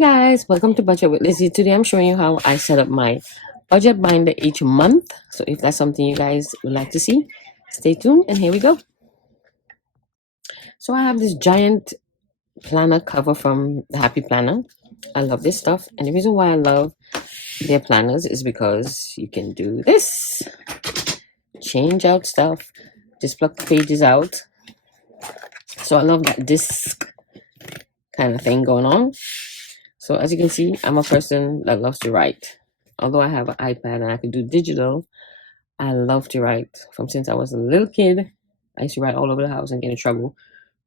guys, welcome to Budget with Lizzy. Today I'm showing you how I set up my budget binder each month. So if that's something you guys would like to see, stay tuned and here we go. So I have this giant planner cover from the Happy Planner. I love this stuff, and the reason why I love their planners is because you can do this. Change out stuff, just pluck the pages out. So I love that disc kind of thing going on. So as you can see, I'm a person that loves to write. Although I have an iPad and I can do digital, I love to write. From since I was a little kid, I used to write all over the house and get in trouble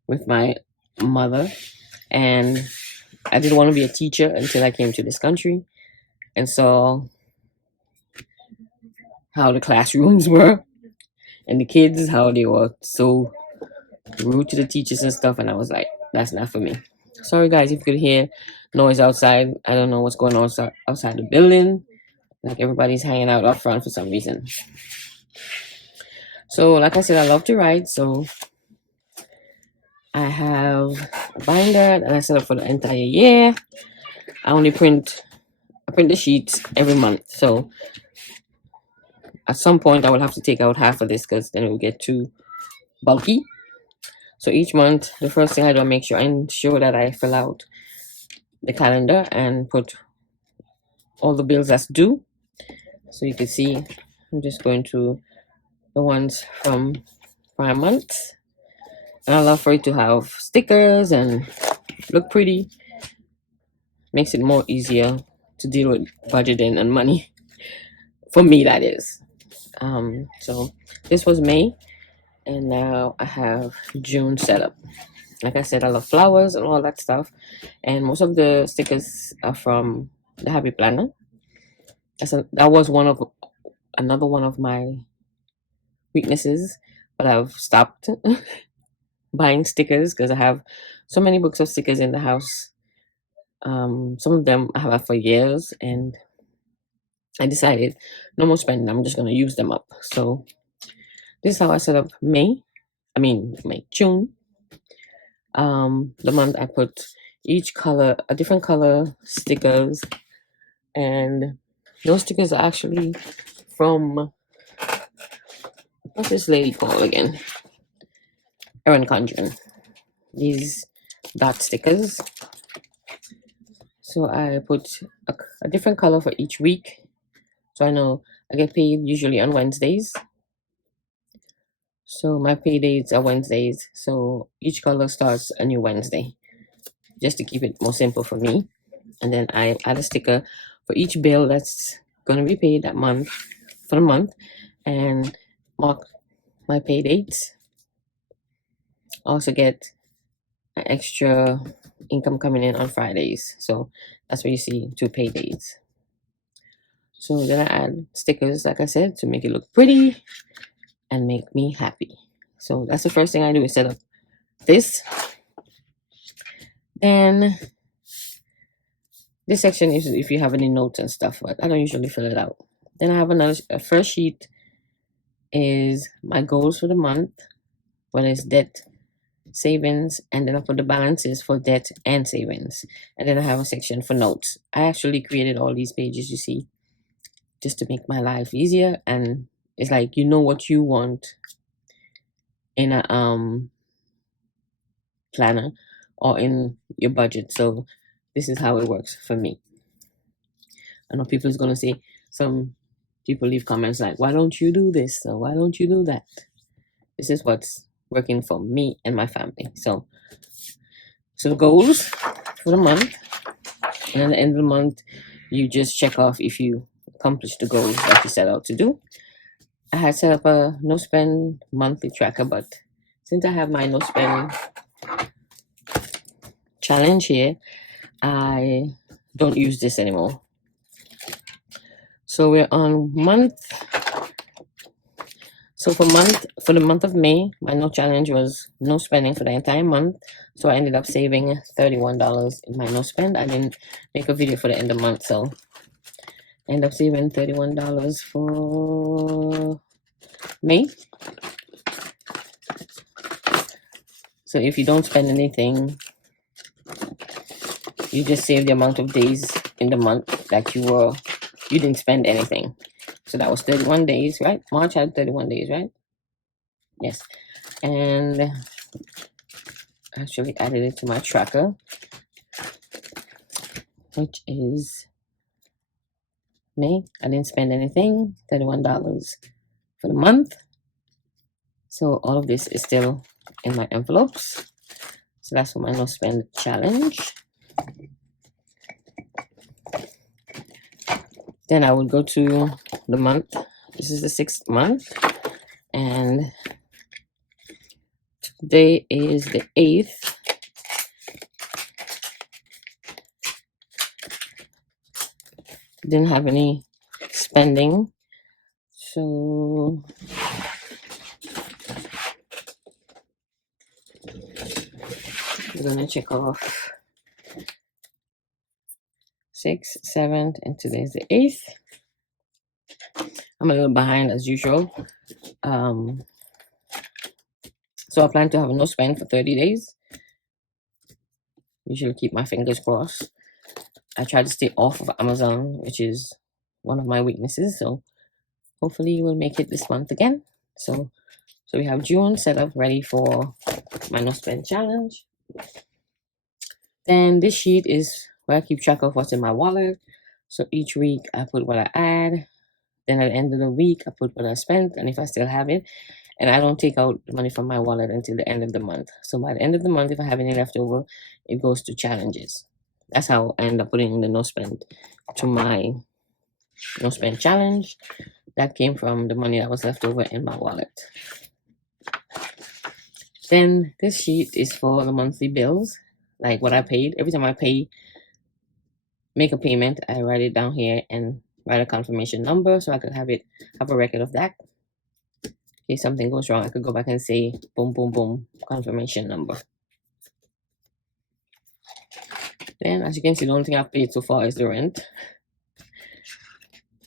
with my mother. And I didn't want to be a teacher until I came to this country and saw how the classrooms were and the kids, how they were so rude to the teachers and stuff. And I was like, that's not for me. Sorry guys if you could hear noise outside. I don't know what's going on outside the building. Like everybody's hanging out up front for some reason. So like I said, I love to write. So I have a binder that I set up for the entire year. I print the sheets every month. So at some point I will have to take out half of this because then it will get too bulky. So each month, the first thing I do, I make sure I ensure that I fill out the calendar and put all the bills that's due. So you can see, I'm just going through the ones from prior months. And I love for it to have stickers and look pretty. Makes it more easier to deal with budgeting and money. For me, that is. So this was May. And now I have June set up. Like I said, I love flowers and all that stuff. And most of the stickers are from the Happy Planner. That was another one of my weaknesses. But I've stopped buying stickers because I have so many books of stickers in the house. Some of them I have had for years. And I decided no more spending. I'm just going to use them up. So this is how I set up June. The month I put each color, a different color stickers, and those stickers are actually from, what's this lady called again? Erin Condren. These dot stickers. So I put a different color for each week. So I know I get paid usually on Wednesdays. So my pay dates are Wednesdays. So each color starts a new Wednesday, just to keep it more simple for me. And then I add a sticker for each bill that's going to be paid that month, for the month, and mark my pay dates. Also get an extra income coming in on Fridays. So that's where you see 2 pay dates. So then I add stickers, like I said, to make it look pretty and make me happy. So that's the first thing I do, is set up this. Then this section is if you have any notes and stuff, but I don't usually fill it out. Then I have a first sheet is my goals for the month, whether it's debt, savings, and then I put the balances for debt and savings. And then I have a section for notes. I actually created all these pages, you see, just to make my life easier. And it's like, you know what you want in a planner or in your budget. So this is how it works for me. I know people is going to say, some people leave comments like, why don't you do this? Or why don't you do that? This is what's working for me and my family. So the goals for the month, and at the end of the month, you just check off if you accomplish the goals that you set out to do. I had set up a no spend monthly tracker, but since I have my no spend challenge here, I don't use this anymore. So we're on month. So for the month of May, my no challenge was no spending for the entire month. So I ended up saving $31 in my no spend. I didn't make a video for the end of the month, so I ended up saving $31 for May. So if you don't spend anything you just save the amount of days in the month that you didn't spend anything. So that was 31 days, right? March had 31 days, right? Yes. And actually added it to my tracker, which is May. I didn't spend anything, $31 for the month. So all of this is still in my envelopes. So that's for my no spend challenge. Then I would go to the month. This is the 6th month, and today is the 8th. Didn't have any spending, so we're gonna check off 6th, 7th, and today's the 8th. I'm a little behind as usual. So I plan to have a no spend for 30 days. Usually keep my fingers crossed. I try to stay off of Amazon, which is one of my weaknesses. So hopefully we'll make it this month again. So we have June set up ready for my no spend challenge. Then this sheet is where I keep track of what's in my wallet. So each week I put what I add. Then at the end of the week I put what I spent, and if I still have it. And I don't take out the money from my wallet until the end of the month. So by the end of the month, if I have any left over, it goes to challenges. That's how I end up putting the no spend to my no spend challenge. That came from the money that was left over in my wallet. Then this sheet is for the monthly bills, like what I paid. Every time I make a payment, I write it down here and write a confirmation number so I could have a record of that. In case something goes wrong, I could go back and say boom, boom, boom, confirmation number. Then, as you can see, the only thing I've paid so far is the rent.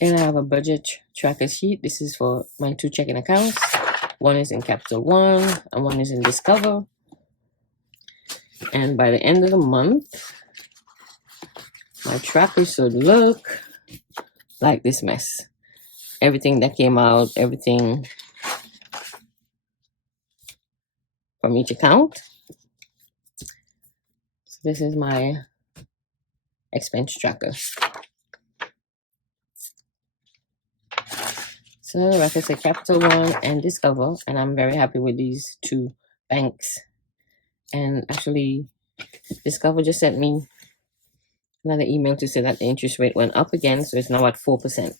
Then I have a budget tracker sheet. This is for my 2 checking accounts. One is in Capital One and one is in Discover. And by the end of the month, my tracker should look like this mess. Everything that came out, everything from each account. So this is my expense tracker. So like I said, Capital One and Discover, and I'm very happy with these 2 banks. And actually, Discover just sent me another email to say that the interest rate went up again, so it's now at 4%,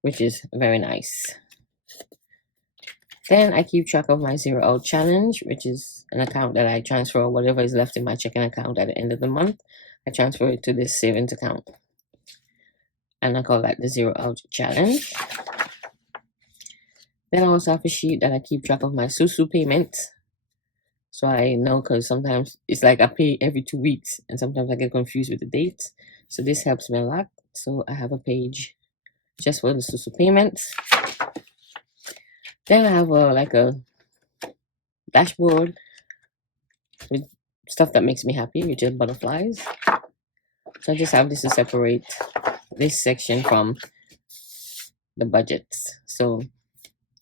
which is very nice. Then I keep track of my 0 out challenge, which is an account that I transfer whatever is left in my checking account at the end of the month. I transfer it to this savings account, and I call that the 0 out challenge. Then I also have a sheet that I keep track of my SUSU payments. So I know, because sometimes it's like I pay every 2 weeks and sometimes I get confused with the dates. So this helps me a lot. So I have a page just for the SUSU payments. Then I have a dashboard with stuff that makes me happy, which is butterflies. So I just have this to separate this section from the budgets. So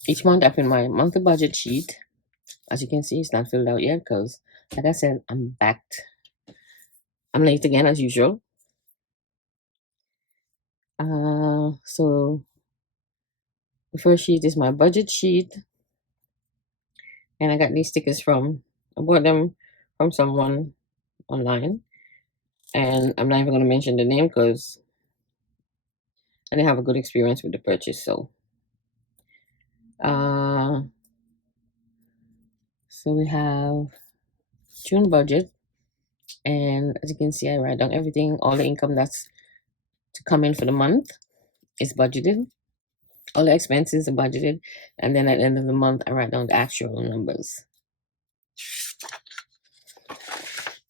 each month I print my monthly budget sheet. As you can see, it's not filled out yet because, like I said, I'm late again as usual. So the first sheet is my budget sheet, and I got these stickers I bought them from someone online, and I'm not even going to mention the name because I didn't have a good experience with the purchase. So we have June budget, and as you can see, I write down everything, all the income that's to come in for the month is budgeted. All the expenses are budgeted, and then at the end of the month, I write down the actual numbers.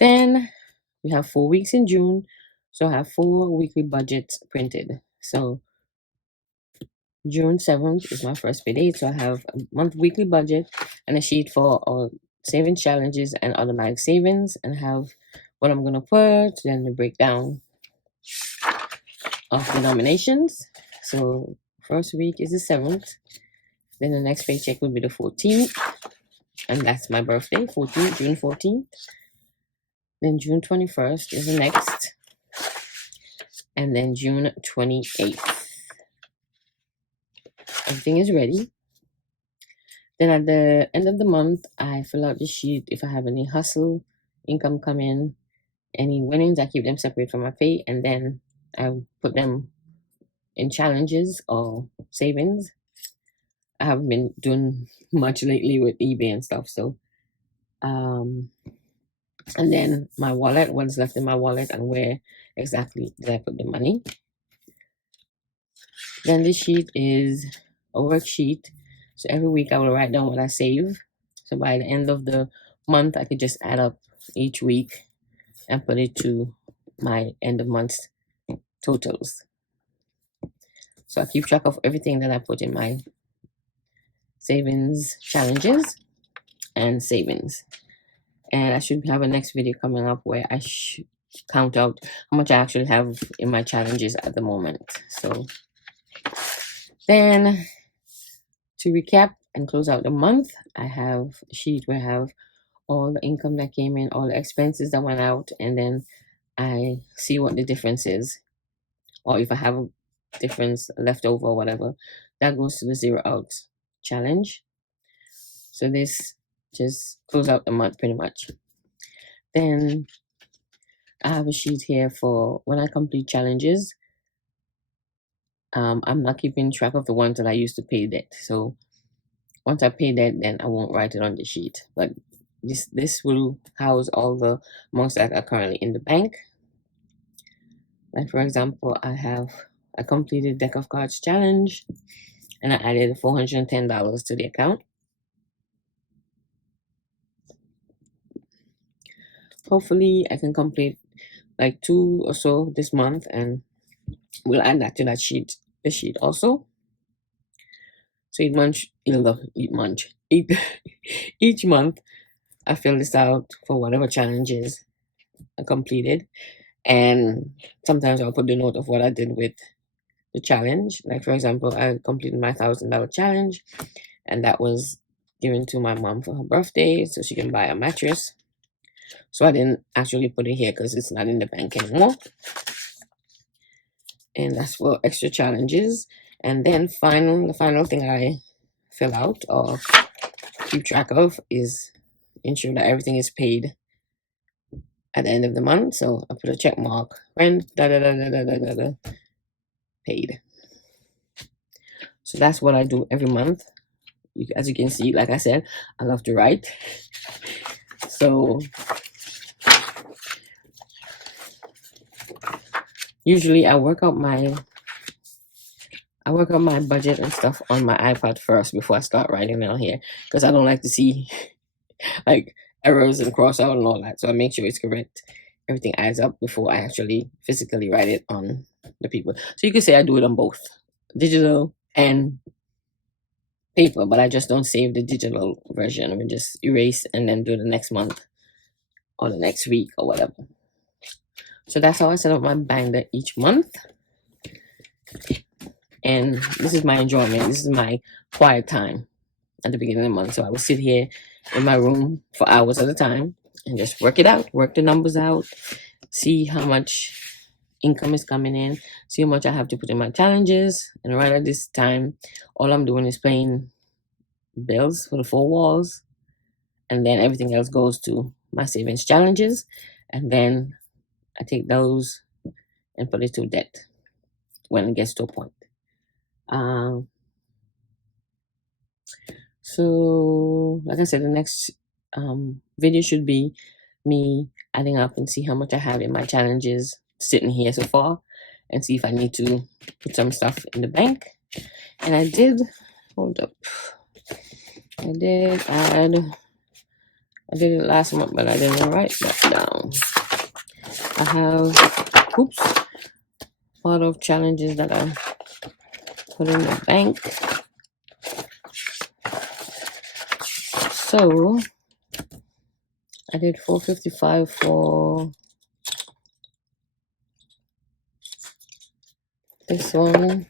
Then we have 4 weeks in June, so I have 4 weekly budgets printed. So June 7th is my first pay date, so I have a month weekly budget and a sheet for all savings challenges and automatic savings, and have what I'm gonna put, then the breakdown of denominations. So first week is the 7th, then the next paycheck will be the 14th, and that's my birthday, June 14th. Then June 21st is the next, and then June 28th. Everything is ready. Then at the end of the month, I fill out the sheet if I have any hustle income come in, any winnings, I keep them separate from my pay, and then I put them in challenges or savings. I haven't been doing much lately with eBay and stuff, so and then my wallet, what's left in my wallet and where exactly did I put the money. Then this sheet is a worksheet, so every week I will write down what I save, so by the end of the month I could just add up each week and put it to my end of month totals. So I keep track of everything that I put in my savings challenges and savings. And I should have a next video coming up where I should count out how much I actually have in my challenges at the moment. So then to recap and close out the month, I have a sheet where I have all the income that came in, all the expenses that went out, and then I see what the difference is, or if I have a difference left over or whatever, that goes to the zero out challenge. So this just close out the month pretty much. Then I have a sheet here for when I complete challenges. I'm not keeping track of the ones that I used to pay debt. So once I pay that, then I won't write it on the sheet. But this will house all the amounts that are currently in the bank. Like for example, I completed Deck of Cards challenge, and I added $410 to the account. Hopefully I can complete like 2 or so this month, and we'll add that to the sheet also. So each month I fill this out for whatever challenges I completed, and sometimes I'll put the note of what I did with the challenge. Like for example, I completed my $1,000 challenge, and that was given to my mom for her birthday so she can buy a mattress. So I didn't actually put it here because it's not in the bank anymore. And that's for extra challenges. And then the final thing I fill out or keep track of is ensure that everything is paid at the end of the month. So I put a check mark, rent, paid. So that's what I do every month. As you can see, like I said, I love to write. So usually I work out my budget and stuff on my iPad first before I start writing down here, because I don't like to see like errors and cross out and all that. So I make sure it's correct. Everything adds up before I actually physically write it on the paper. So you could say I do it on both digital and paper, but I just don't save the digital version. I mean, just erase and then do the next month or the next week or whatever. So that's how I set up my binder each month. And this is my enjoyment. This is my quiet time at the beginning of the month. So I will sit here in my room for hours at a time and just work it out, work the numbers out, see how much income is coming in, see how much I have to put in my challenges. And right at this time, all I'm doing is paying bills for the 4 walls, and then everything else goes to my savings challenges, and then I take those and put it to debt when it gets to a point. So like I said, the next video should be me adding up and see how much I have in my challenges sitting here so far, and see if I need to put some stuff in the bank. And I did I did it last month, but I didn't write that down. I have part of challenges that I put in the bank. So I did $455 for This one,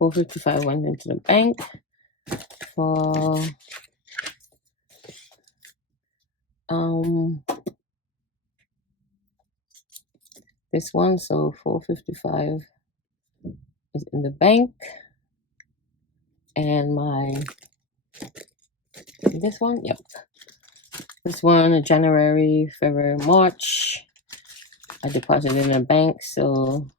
$4.55 went into the bank for this one. So $4.55 is in the bank, and this one, yep, this one, January, February, March, I deposited in the bank. So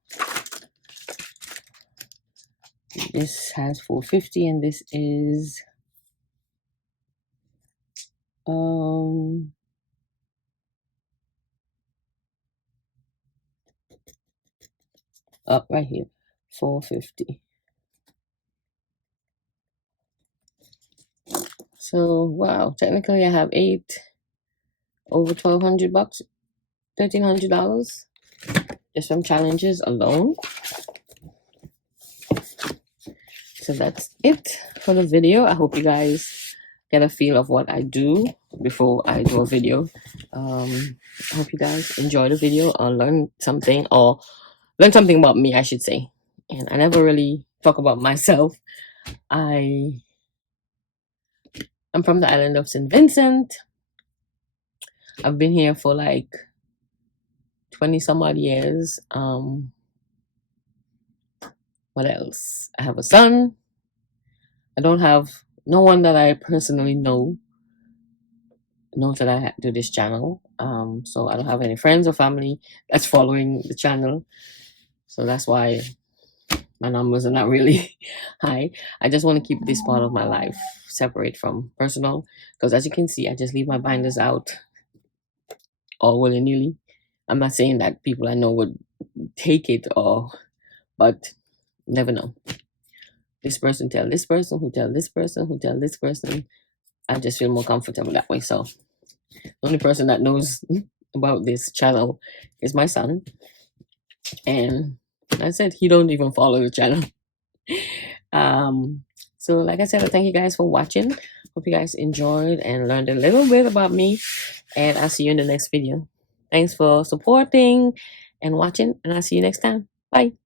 this has $4.50, and this is up right here, $4.50. So wow, technically I have over $1,200, $1,300 just from challenges alone. So that's it for the video. I hope you guys get a feel of what I do before I do a video. I hope you guys enjoy the video or learn something about me, I should say. And I never really talk about myself. I'm from the island of St. Vincent. I've been here for like 20 some odd years. What else? I have a son. I don't have no one that I personally knows that I do this channel. So I don't have any friends or family that's following the channel. So that's why my numbers are not really high. I just want to keep this part of my life separate from personal, because as you can see, I just leave my binders out all willy-nilly. I'm not saying that people I know would take it, but never know. This person tell this person, who tell this person, who tell this person. I just feel more comfortable that way. So the only person that knows about this channel is my son, and I said he don't even follow the channel. So like I said, I thank you guys for watching. Hope you guys enjoyed and learned a little bit about me, and I'll see you in the next video. Thanks for supporting and watching, and I'll see you next time. Bye.